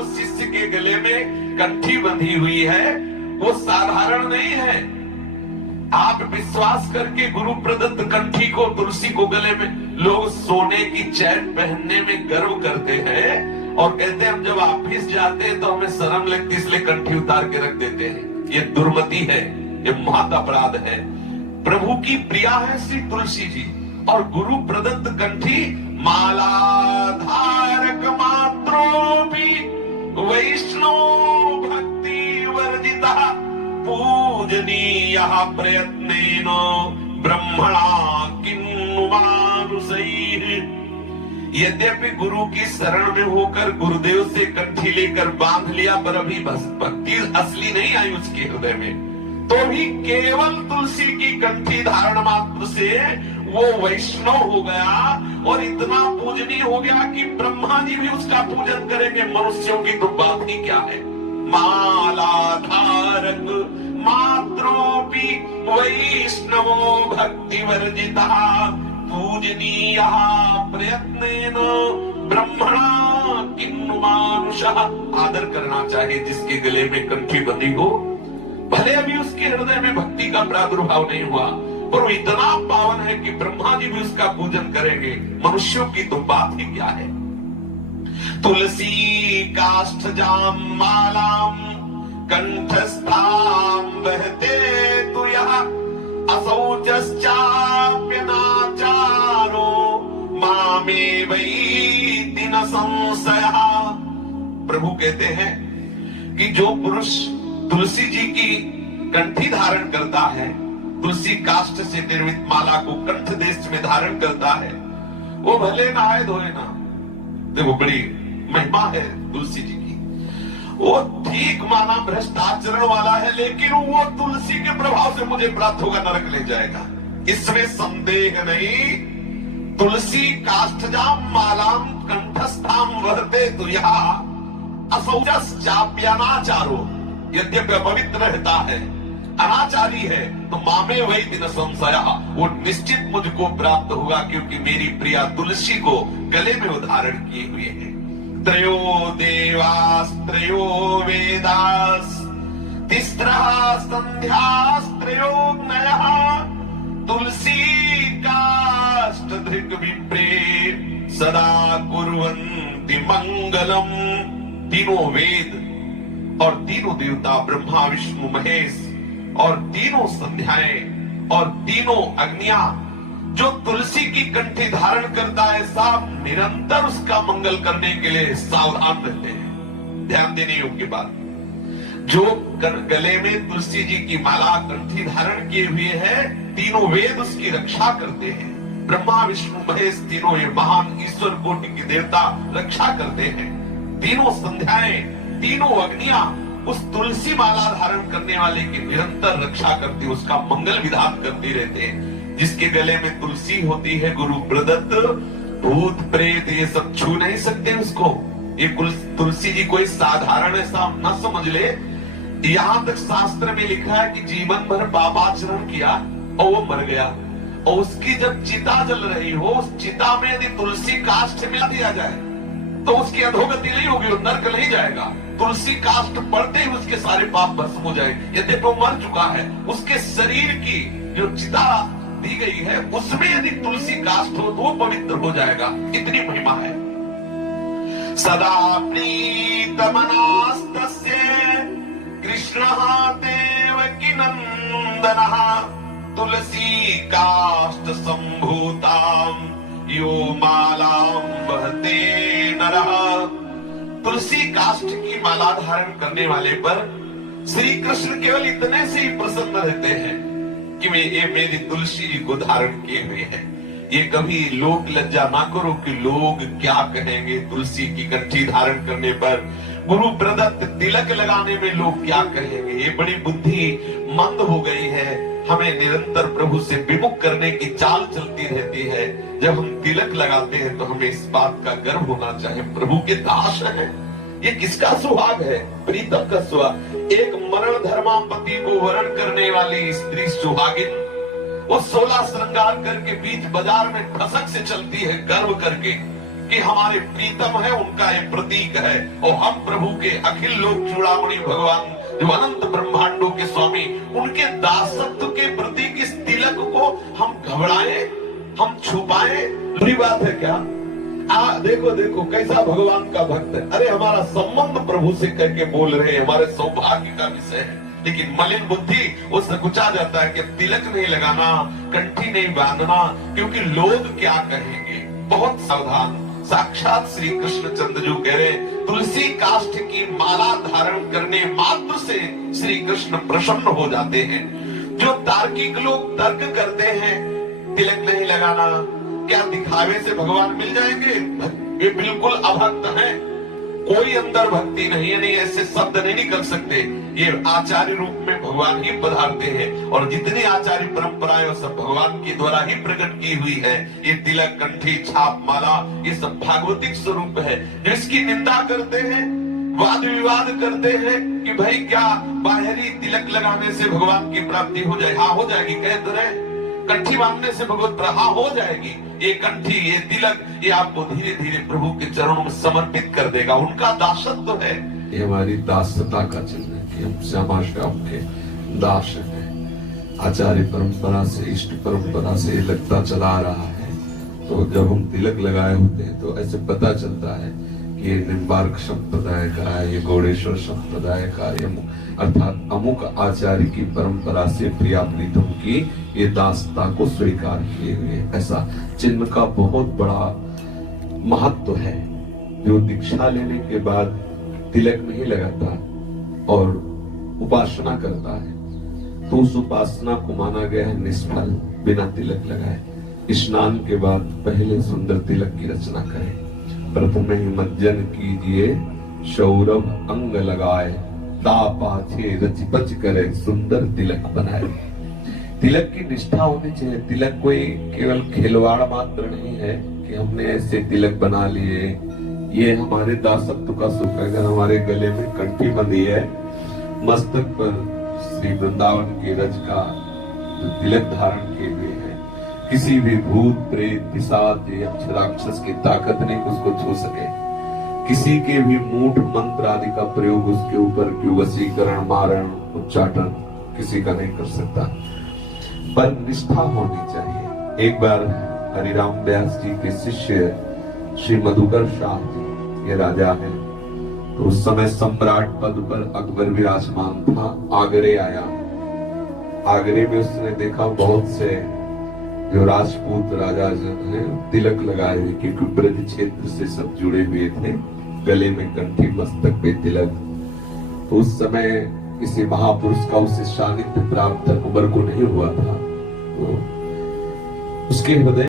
जो शिष्य के गले में कंठी बंधी हुई है वो साधारण नहीं है। आप विश्वास करके गुरु प्रदत्त कंठी को, तुलसी को गले में, लोग सोने की चैन पहनने में गर्व करते हैं और कहते हैं हम जब ऑफिस जाते हैं तो हमें शर्म लगती इसलिए कंठी उतार के रख देते हैं। ये दुर्मति है, ये महत अपराध है। प्रभु की प्रिया है श्री तुलसी जी, और गुरु प्रदत्त कंठी माला धारक मात्रोपि वैष्णव भक्ति वर्जिता पूजनीयः प्रयत्नेन ब्रह्मणा किन्नु मानुषैः। यद्यपि गुरु की शरण में होकर गुरुदेव से कंठी लेकर बांध लिया, पर अभी भक्ति असली नहीं आई उसके हृदय में, तो भी केवल तुलसी की कंठी धारण मात्र से वो वैष्णव हो गया और इतना पूजनीय हो गया कि ब्रह्मा जी भी उसका पूजन करेंगे। मनुष्यों की तो बात ही क्या है। माला धारक मात्रोपि वैष्णवो भक्ति वर्जिता पूजनीयः प्रयत्नेन ब्रह्मणा किन्नु मानुषः। आदर करना चाहिए जिसके गले में कंठी बंधी हो, भले अभी उसके हृदय में भक्ति का प्रादुर्भाव नहीं हुआ, पर वो इतना पावन है कि ब्रह्मा जी भी उसका पूजन करेंगे। मनुष्यों की तो बात ही क्या है। तुलसी काष्ठजाम मालाम कंठस्थाम बहते तु यः असौचश्चाप्यनाचारो मामेवैति न संशयः। प्रभु कहते हैं कि जो पुरुष तुलसी जी की कंठी धारण करता है, तुलसी काष्ठ से निर्मित माला को कंठ देश में धारण करता है, वो भले नहाए धोए ना, देखो बड़ी महिमा है तुलसी जी की। वो ठीक माना भ्रष्ट आचरण वाला है, लेकिन वो तुलसी के प्रभाव से मुझे प्राप्त होगा, नरक ले जाएगा, इसमें संदेह नहीं। तुलसी काष्ठजाम मालाम कंठस्थाम वहते तो यह असौचश्चाप्यनाचारो, यद्यपि अपवित्र रहता है, अनाचारी है, तो मामे वही दिन संशय, वो निश्चित मुझको प्राप्त होगा, क्योंकि मेरी प्रिया तुलसी को गले में उधारण किए हुए है। त्रयो देवास त्रयो वेदास तिस्रः संध्यास्त्रयो नयः तुलसी काष्ठधृक् विप्रे सदा कुर्वन्ति मंगलम। तीनों वेद और तीनों देवता ब्रह्मा विष्णु महेश और तीनों संध्याएं और तीनों अग्नियां जो तुलसी की कंठी धारण करता है, सब निरंतर उसका मंगल करने के लिए सावधान रहते हैं। ध्यान देने योग्य बात, जो गले में तुलसी जी की माला कंठी धारण किए हुए है, तीनों वेद उसकी रक्षा करते हैं। ब्रह्मा विष्णु महेश तीनों ये महान ईश्वर कोटि के देवता रक्षा करते हैं। तीनों संध्याएं तीनों अग्नियां उस तुलसी माला धारण करने वाले की निरंतर रक्षा करती, उसका मंगल विधान करती रहते हैं। जिसके गले में तुलसी होती है गुरु प्रदत्त, भूत प्रेत ये सब छू नहीं सकते उसको। ये तुलसी जी कोई साधारण ऐसा न समझ ले। यहाँ तक शास्त्र में लिखा है कि जीवन भर पापाचरण किया और वो मर गया, और उसकी जब चिता जल रही हो, उस चिता में यदि तुलसी काष्ठ मिला दिया जाए तो उसकी अधोगति नहीं होगी, वो नरक नहीं जाएगा। तुलसी काष्ठ पड़ते ही उसके सारे पाप भस्म हो जाएंगे। यद्यपि वो मर चुका है, उसके शरीर की जो चिता दी गई है उसमें यदि तुलसी काष्ठ हो तो वो पवित्र हो जाएगा। इतनी महिमा है। सदा प्रीतमनास्तस्य कृष्णः देवकी नंदनः तुलसी काष्ठ संभूताम् यो मालाम बहते नरः। तुलसी काष्ठ की माला धारण करने वाले पर श्री कृष्ण केवल इतने से ही प्रसन्न रहते हैं कि ये मेरी तुलसी जी को धारण किए हुए हैं। ये कभी लोक लज्जा ना करो कि लोग क्या कहेंगे। तुलसी की कंठी धारण करने पर, गुरु प्रदत्त तिलक लगाने में लोग क्या कहेंगे, ये बड़ी बुद्धि मंद हो गई है। हमें निरंतर प्रभु से विमुख करने की चाल चलती रहती है। जब हम तिलक लगाते हैं तो हमें इस बात का गर्व होना चाहिए, प्रभु के दास हैं। ये किसका सुहाग है? प्रीतम का सुहाग। एक मरण धर्मापति को वरण करने वाली स्त्री सुहागिन, वो 16 श्रृंगार करके बीच बाजार में खसक से चलती है गर्व करके कि हमारे प्रीतम है, उनका ये प्रतीक है। और हम प्रभु के अखिल लोक चूड़ामणि भगवान जो अनंत ब्रह्मांडों के स्वामी, उनके दासत्व के प्रतीक इस तिलक को हम घबराएं, हम छुपाएं, बुरी बात है क्या? देखो देखो कैसा भगवान का भक्त है। अरे हमारा संबंध प्रभु से कह के बोल रहे हैं, हमारे सौभाग्य का विषय है। लेकिन मलिन बुद्धि वो सकुचा जाता है कि तिलक नहीं लगाना, कंठी नहीं बांधना, क्योंकि लोग क्या कहेंगे। बहुत सावधान। साक्षात श्री कृष्णचंद्र जो कह रहे, तुलसी काष्ठ की माला धारण करने मात्र से श्री कृष्ण प्रसन्न हो जाते हैं। जो तार्किक लोग तर्क करते हैं तिलक नहीं लगाना, क्या दिखावे से भगवान मिल जाएंगे? ये बिल्कुल अभक्त हैं, कोई अंदर भक्ति नहीं है, नहीं ऐसे शब्द नहीं निकल सकते। ये आचार्य रूप में भगवान ही पधारते हैं, और जितनी आचार्य परंपराएं वो सब भगवान के द्वारा ही प्रकट की हुई है। ये तिलक, कंठी, छाप, माला, ये सब भागवतिक स्वरूप है। जो इसकी निंदा करते हैं, वाद विवाद करते हैं कि भाई क्या बाहरी तिलक लगाने से भगवान की प्राप्ति हो जाए? हाँ हो जाएगी, कह तो रहे। कंठी बांधने से भगवत प्रहा हो जाएगी। ये कंठी, ये तिलक, ये आपको धीरे धीरे प्रभु के चरणों में समर्पित कर देगा। उनका दासत्व है। ये हमारी दासता का चिन्ह है कि हम श्यामा श्याम के दास हैं। आचार्य परंपरा से, इष्ट परंपरा से लगता चला आ रहा है। तो जब हम तिलक लगाए होते हैं तो ऐसे पता चलता है कि ये निम्बार्क संप्रदाय का है, ये गौड़ेश्वर संप्रदाय का, ये अर्थात अमुक आचार्य की परंपरा से प्रिया प्रीतम की ये दासता को स्वीकार किए हुए। ऐसा चिन्ह का बहुत बड़ा महत्व है। जो दीक्षा लेने के बाद तिलक नहीं लगाता और उपासना करता है तो उस उपासना को माना गया है निष्फल, बिना तिलक लगाए। स्नान के बाद पहले सुंदर तिलक की रचना करें। प्रथम ही मज्जन कीजिए, सौरभ अंग लगाए, पाछे रच पच करे, सुंदर तिलक बनाए। तिलक की निष्ठा होनी चाहिए। तिलक कोई केवल खिलवाड़ मात्र नहीं है कि हमने ऐसे तिलक बना लिए। ये हमारे दासत्व का सुख है। अगर हमारे गले में कंठी बंधी है, मस्तक पर श्री वृंदावन के रज का तिलक धारण किए हुए है, किसी भी भूत प्रेत पिशाच यक्ष राक्षस की ताकत नहीं उसको छू सके। किसी के भी मूठ मंत्र आदि का प्रयोग उसके ऊपर की वशीकरण, मारण, उच्चाटन किसी का नहीं कर सकता। पर निष्ठा होनी चाहिए। एक बार हरिराम व्यास जी के शिष्य श्री मधुकर शाह जी, ये राजा है, तो उस समय सम्राट पद पर अकबर विराजमान था। आगरे आया। आगरे में उसने देखा बहुत से जो राजपूत राजा जन है तिलक लगाए हुए, क्योंकि ब्रज क्षेत्र से सब जुड़े हुए थे। गले में कंठी, मस्तक पे तिलक। तो उस समय किसी महापुरुष का उसे सानिध्य प्राप्त अकबर को नहीं हुआ था। तो उसके हृदय